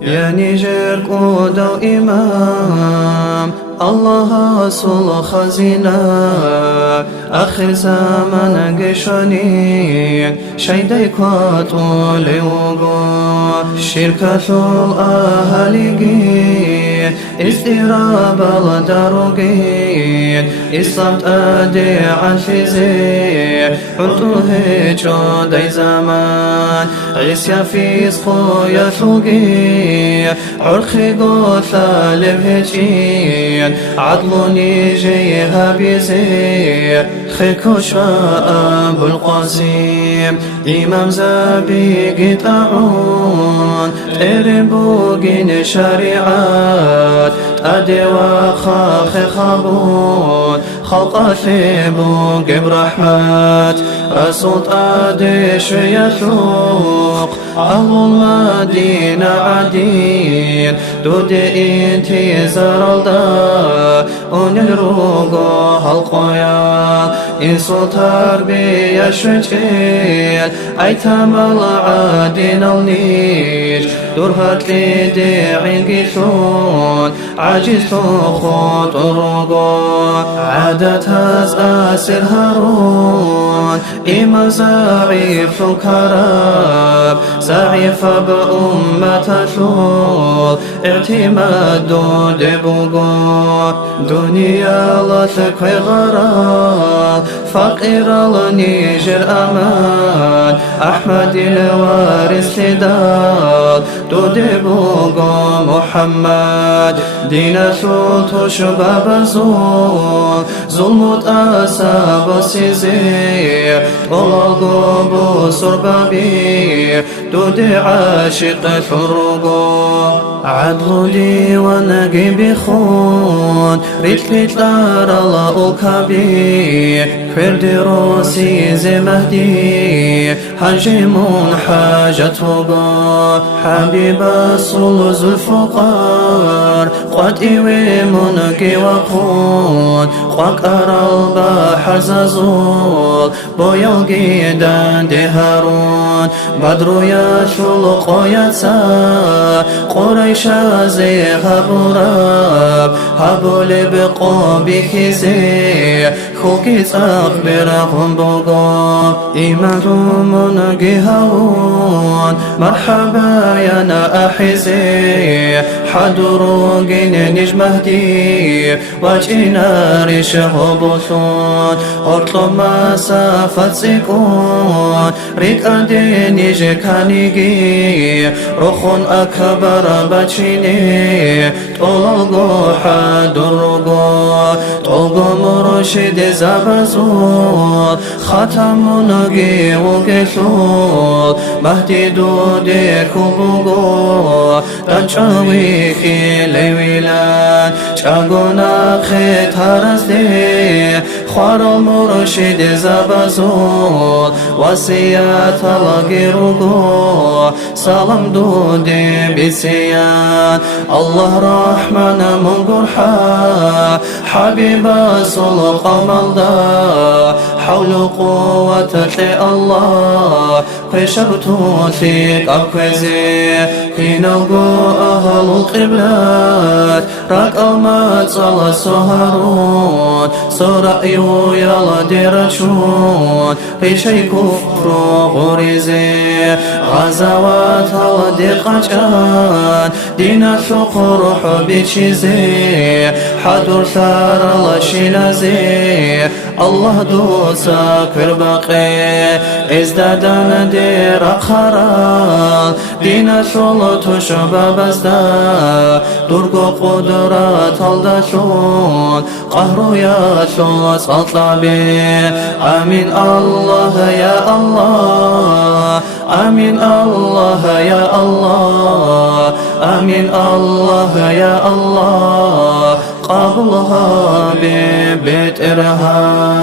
يا نيجر قودو إمام الله أصل خزينة آخر زمان قشاني شيدي كواتو لوغو شركة الأهالي استراب الداروغين إصابت أدي عشيزي حلتو هيجو داي زمان عيسيا في سخويا شوقي عرخي قوثا لبهجين عدلوني جيها بيزي خيكو شاء أبو القاسم إمام زبيق طاعون إربوغين شريعات أدي وخاخ خابون خلق ثيبوغ برحمات رسول أديش يثوق أهل المدينة عدين دودي انتي زرالدا ونلروغو هالقويا إنسو تربية شجيل أيتام العادين النيج درهات لديعين قيثون عجزتو خط الرغو عادت هز أسر هارون إما زعيف كراب زعيف بأمة ثول اعتماد دبوغو دنيا لثك غرال فقير النيجر أمان أحمد الوارث لدال دبوغو محمد دين ثوت شباب زول ظلمت أساب سيزي طلقوا بصر بابي دودي عاشق ثرقو عدل لي ونقي بخون ريت لار الله كبير فرد روسي زي مهدي هجمون حاجته حبيب الصلوز الفقار قد إيوي منكي وقود قاكر البحر زازول بويوغي دان دي هارون بدرو يشلق ويتسا قريش زي هبوراب هبول بقو بكيزي خوكي تخبرهم بوغو إيمانو منكي هون مرحبا يا نا أحزي حدروغين نجمهدي وجينا ريشه بوثون أطلب مسافة سيكون ريك أدي نيجي كانيجي روخون أكبر بچيني طولغو حدروغو طولغو مرشد زبزول ختمونغي وغيثول مهدي دودي كوبوغو تنشاوي خيلي ويلان شاغونا خيت هرزدي خوار مرشد زبزول وسيات الغيروغو سلام دودي بسيان الله رحمن منقرحا حبيب صلق ملدا حول قوة الله كشرتو ثيق أكوزي كينوغو أهل القبلات راك أمات صلى السهرون سرأيو يلا ديرشون ريشي كفر غريزي غزوات الدقاجان دين الثقر حبي تشيزي حدور ثار الله شينازي الله دوسا كربقي ازدادان دير خرال دين شلط شباب ازدا درگو قدرات الدشون قهر يا شلط اطلبي امين الله يا الله امين الله يا الله امين الله يا الله قبلها ببيت إرهاب